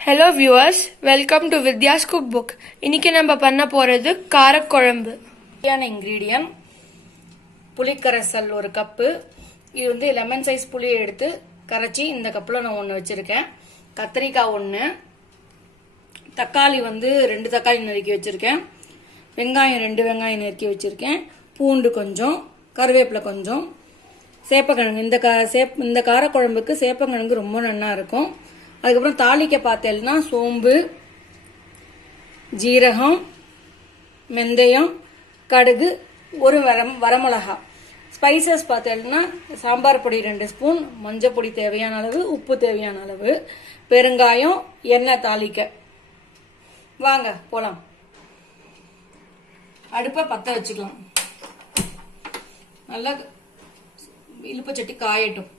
Hello viewers, welcome to Vidya's cook book. இன்னைக்கு நம்ம பண்ண போறது காரக்குழம்பு. Ingredient புளிக்கரைசல் 1 cup. இது வந்து லெமன் சைஸ் புளியை எடுத்து கரைச்சி இந்த கப்பில் நான் 1 வச்சிருக்கேன். கத்திரிக்காய் 1, தக்காளி வந்து 2 தக்காளி நறுக்கி வச்சிருக்கேன். வெங்காயம் 2 வெங்காயம் நறுக்கி வச்சிருக்கேன். பூண்டு கொஞ்சம், கருவேப்பிலை கொஞ்சம், சேப்பக்கிழங்கு. இந்த காரக்குழம்புக்கு சேப்பக்கிழங்கு ரொம்ப நல்லா இருக்கும். அதுக்கப்புறம் தாளிக்க பார்த்தேன்னா சோம்பு, ஜீரகம், வெந்தயம், கடுகு, 1 வரமிளகா. ஸ்பைசஸ் பார்த்தேன்னா சாம்பார் பொடி 2 ஸ்பூன், மஞ்சள் பொடி தேவையான அளவு, உப்பு தேவையான அளவு, பெருங்காயம், எண்ணெய் தாளிக்க. வாங்க போலாம். அடுப்பை பற்ற வச்சுக்கலாம். நல்லா இழுப்பச்சட்டி காயட்டும்.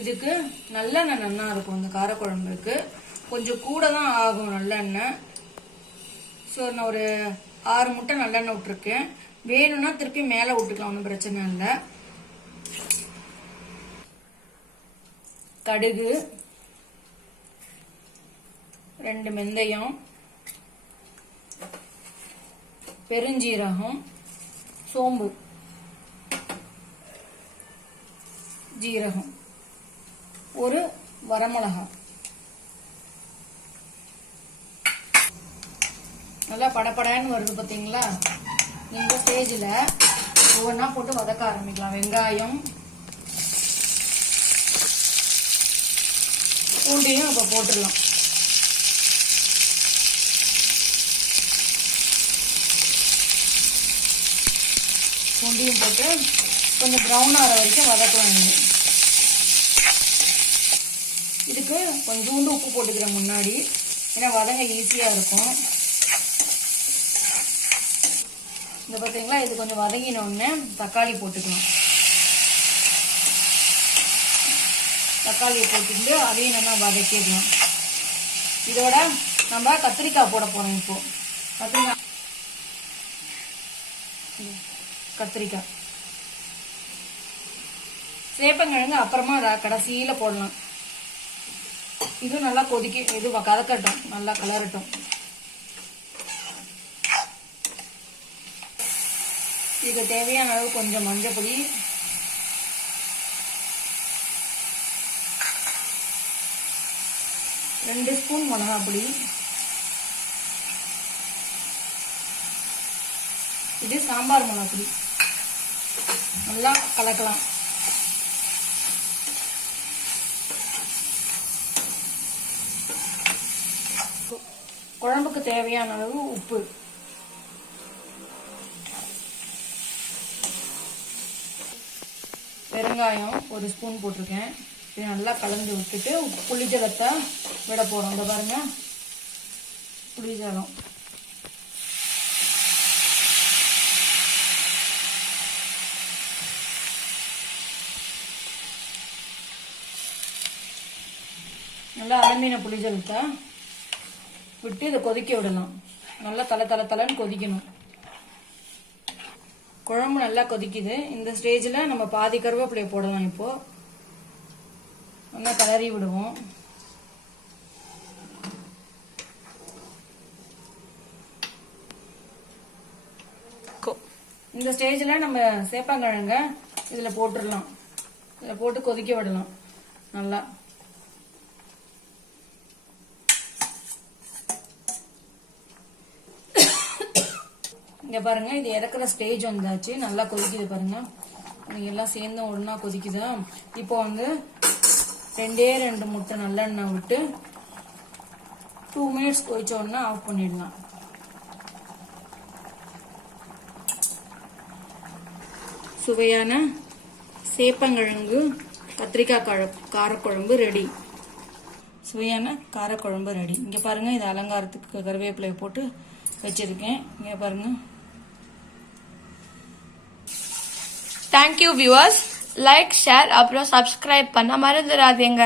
இதுக்கு நல்லெண்ணெய் நல்லா இருக்கும். இந்த காரக்குழம்புக்கு கொஞ்சம் கூட தான் ஆகும் நல்லெண்ணெய். ஸோ நான் ஒரு 6 முட்டை நல்லெண்ணெய் விட்டுருக்கேன். வேணும்னா திருப்பி மேலே விட்டுக்கலாம், ஒன்றும் பிரச்சனை இல்லை. கடுகு, 2 வெந்தயம், பெருஞ்சீரகம், சோம்பு, ஜீரகம், 1 வரமிளகா. நல்லா படப்படன்னு வருது பார்த்தீங்களா? இந்த ஸ்டேஜில் ஒவ்வொன்றா போட்டு வதக்க ஆரம்பிக்கலாம். வெங்காயம், பூண்டையும் இப்போ போட்டுடலாம். பூண்டையும் போட்டு கொஞ்சம் ப்ரௌன் ஆகிற வரைக்கும் வதக்கலாம். இதுக்கு கொஞ்சோண்டு உப்பு போட்டுக்கிறேன் முன்னாடி, ஏன்னா வதங்க ஈஸியாக இருக்கும். இந்த பார்த்தீங்களா, இது கொஞ்சம் வதங்கினோடனே தக்காளி போட்டுக்கலாம். தக்காளியை போட்டுட்டு அதையும் நல்லா வதக்கிடலாம். இதோட நம்ம கத்திரிக்காய் போட போகிறோம். இப்போ கத்திரிக்காய் சேப்பங்கிழங்கு அப்புறமா கடைசியில் போடலாம். இது நல்லா இது கதக்கட்டும், நல்லா கலரட்டும். இதுக்கு தேவையான அளவு கொஞ்சம் மஞ்சள் பொடி, ரெண்டு ஸ்பூன் மிளகாய் பொடி, இது சாம்பார் மிளகாய் பொடி. நல்லா கலக்கலாம். குழம்புக்கு தேவையான அளவு உப்பு, பெருங்காயம் 1 ஸ்பூன் போட்டிருக்கேன். இது நல்லா கலந்து விட்டுட்டு புளிஜலத்தை விட போறோம். இந்த பாருங்க, புளிஜலம். நல்லா அலம்பின புளிஜலத்தை விட்டு இதை கொதிக்க விடலாம். நல்லா தலை கொதிக்கணும். குழம்பு நல்லா கொதிக்குது. இந்த ஸ்டேஜில் நம்ம பாதி கருவேப்பிலையை போடலாம். இப்போ நல்லா கலரி விடுவோம். இந்த ஸ்டேஜில் நம்ம சேப்பங்கிழங்க இதில் போட்டுடலாம். இதில் போட்டு கொதிக்க விடலாம் நல்லா. இங்க பாருங்க, இது இறக்குற ஸ்டேஜ் வந்தாச்சு. நல்லா கொதிக்குது பாருங்க. எல்லாம் சேர்ந்து ஒண்ணா கொதிக்குதா? இப்போ வந்து 2 முட்டை நல்லெண்ணெய் விட்டு 2 மினிட்ஸ் கொதிச்ச உடனே ஆஃப் பண்ணிடலாம். சுவையான சேப்பங்கிழங்கு கத்திரிக்காய் காரக்குழம்பு ரெடி. சுவையான காரக்குழம்பு ரெடி. இங்க பாருங்க, இது அலங்காரத்துக்கு கருவேப்பிலை போட்டு வச்சிருக்கேன். இங்க பாருங்க. Thank you viewers. லைக், ஷேர், அப்புறம் சப்ஸ்கிரைப் பண்ண மறந்துடாதீங்க.